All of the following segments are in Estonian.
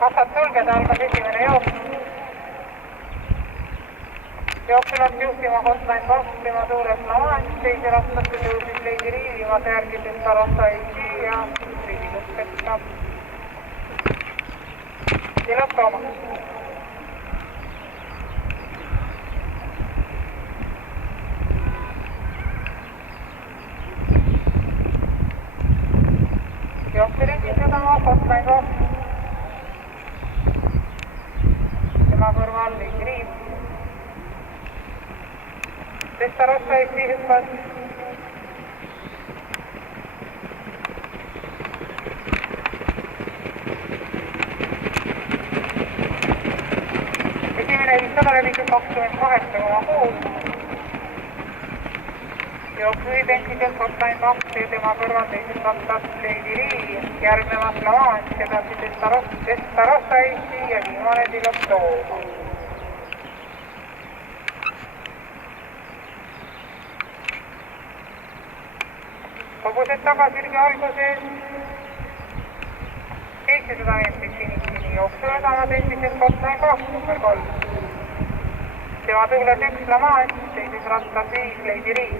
kassad sulgeda, algas esimene jooks. Jooksulast juhtima hotline 2, tema suures lavanš, teise rattasse tõusis Lady Riivi, viimase järgises Tarossa Eesti ja riigiluskestab. Ilus Toomas. Jooksuringi sadama hotline 2. Tema kõrval Lady Riiv. Testarossa Eesti hüppas. Esimene 500 levitud 28,6. Jooksuid endiselt hotline 2 ja tema kõrval teises rattas Lady Riiv. Järgnemas lavanš, edasi Testarossa Eesti ja viimane Ilus Toomas. Kogused tagasirge alguses 700 meetrit finissini, jooksu vedavad endiselt hotline 2 number 3. Tema tuules 1 lavanš, teises rattas 5 Lady Riiv.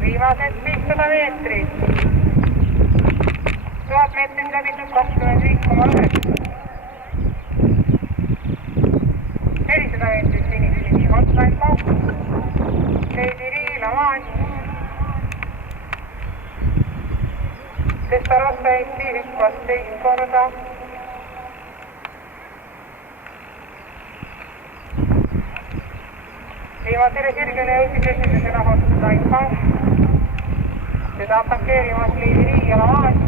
Viimased 500 meetrit. 1000 meetrit läbitud 25,9. 400 meetrit finissini, hotline 2. Lady Riiv, lavanš. Testarossa Eesti hüppas teist korda. Viimasele sirgele jõudis esimesena hotline 2. Seda atakeerimas Lady Riiv ja lavanš.